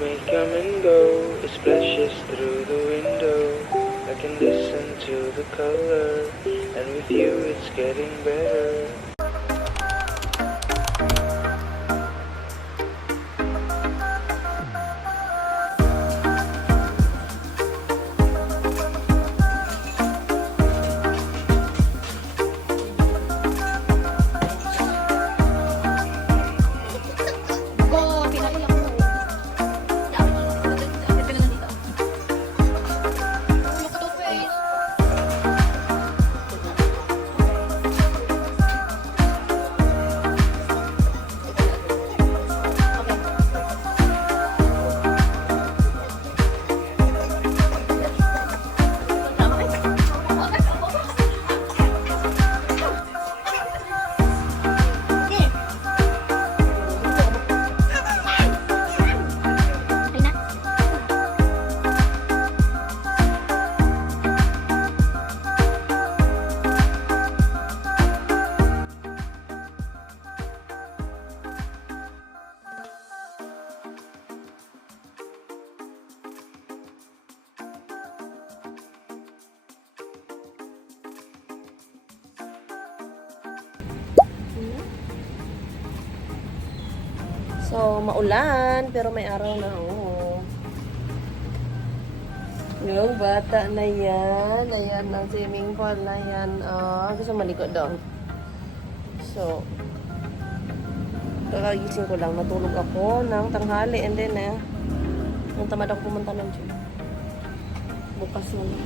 may come and go. It splashes through the window. I can listen to the color, and with you it's getting better. So, maulan, pero may araw na, oh. Yung bata na yan. Ayan, ang swimming pool na yan. Oh, gusto malikot daw. So, kakagising ko lang. Natulog ako ng tanghali. And then, nung tamad ako pumunta ng gym. Bukas na lang.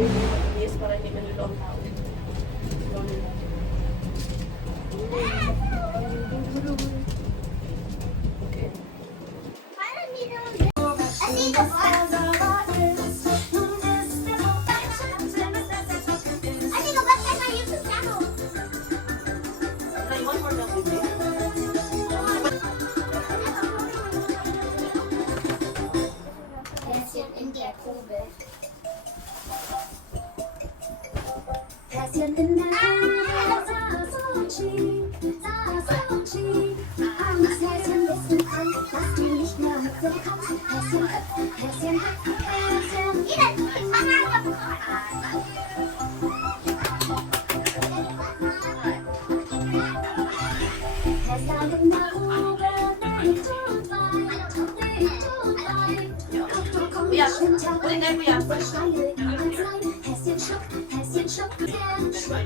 Yes, para hindi manilo ang tao. Okay. In der Grube. Häschen in der Grube, so schick, so schick. Armes Häschen, bist du krank, dass du nicht mehr mit mir kannst? Häschen, Häschen, Häschen. Häschen in der Grube, nicht und weit, nicht und weit. Kuya, ulit kayo kuya.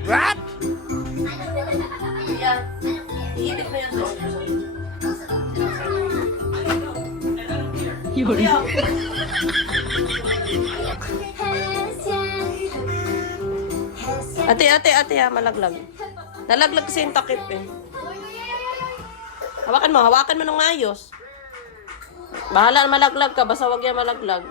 What? Kuya, iibig mo yan doon. Kuya. Ate, malaglag. Nalaglag kasi yung takip eh. Hawakan mo ng ayos. Bahala na malaglag ka, basta wag yan malaglag.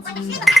What the